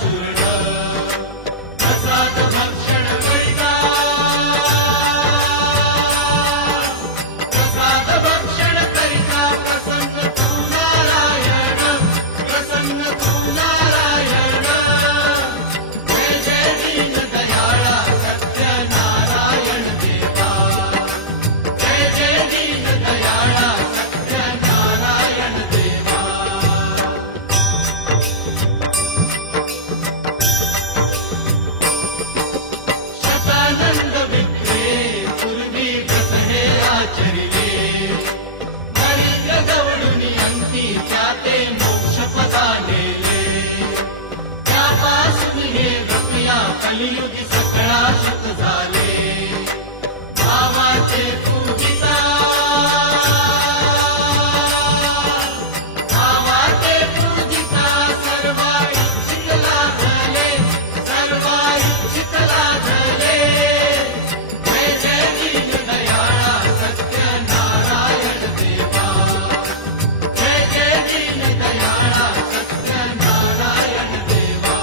चूर्ण प्रसाद भक्षण करिता प्रसाद भक्षण करिता प्रसन्न तू नारायण प्रसन्न तू नारायण जय जय दीन दयाळा सत्यनारायण देवा जय जय दीन दयाळा सत्यनारायण देवा शतानंद विद्रे पूर्वी व्रत हे आचरिले नरेंद्र गवळुनी अंती त्याते मोक्ष पदा नेले त्यापासून हे व्रत या कलियुगी सकळा सुख झाले भावाचे पूजिता भावाचे पूजिता सर्व इच्छित लाभले सर्व इच्छित लाभले जय जय दीन दयाळा सत्यनारायण देवा जय जय दीन दयाळा सत्यनारायण देवा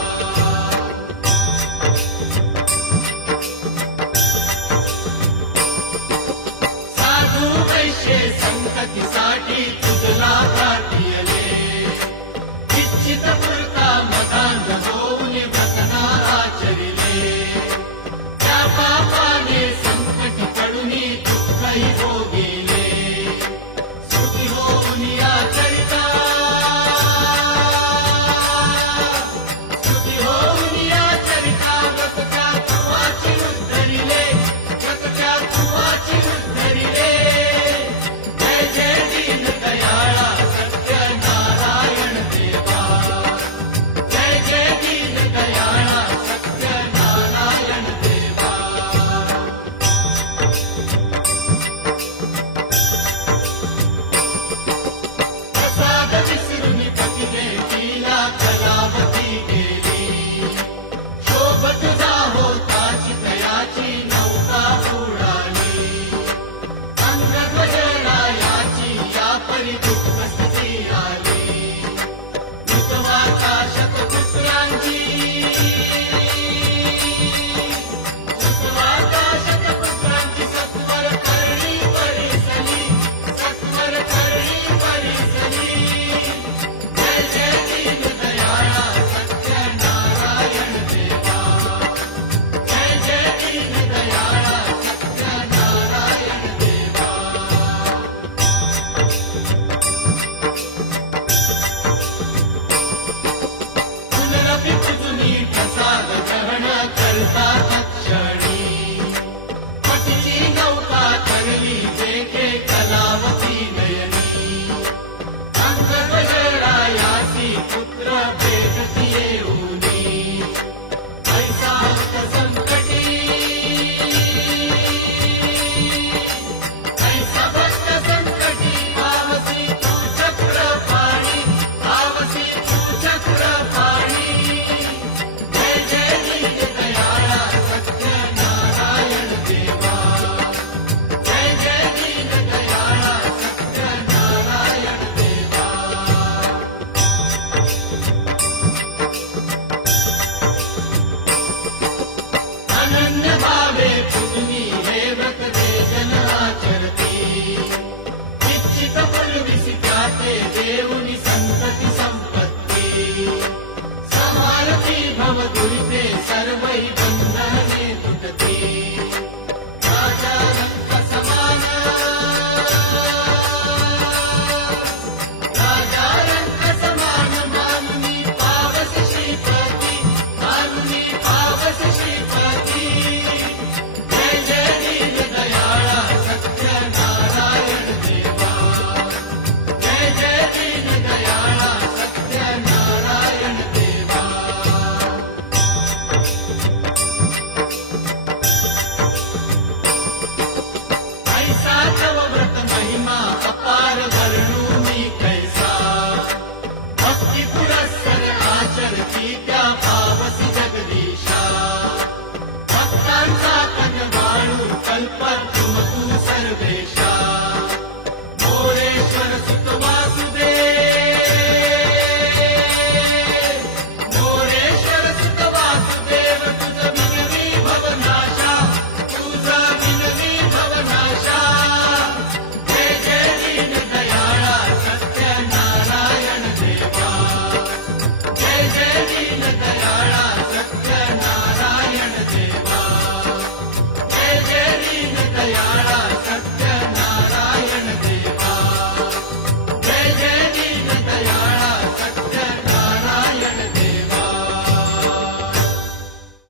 साधू वैश्य संगतीसाठी तुझला पाठियले इच्छित पुरता मदांध होऊन व्रतना आचरिले त्या पापाने संकट पडूनी दुःखही भोगिले सुखी होऊन आचरिता सुखी होऊन आचरिता व्रतच्या तुवाची उद्धरिले व्रतच्या तुवाची उद्धरिले जय जय दीन दयाळा सत्यनारायण देवा जय जय दीन दयाळा सत्यनारायण देवा प्रसाद विसरून पतीने तिला कलावती गेली शोभत जा होताची तयाची नौका बुडाली अंगध्वजरायाची या परी दुःखस्थिती आली मृतवाकाशक पुत्रांची मृतवाकाशक पुत्रांची सत्वर करणी परिसली सत्वर करणी परिसली जय जय दीन दयाळा सत्यनारायण देवा जय जय दीन दयाळा सत्यनारायण देवा पुनरपि तुझुनी प्रसाद ग्रहण करता तत्क्षणी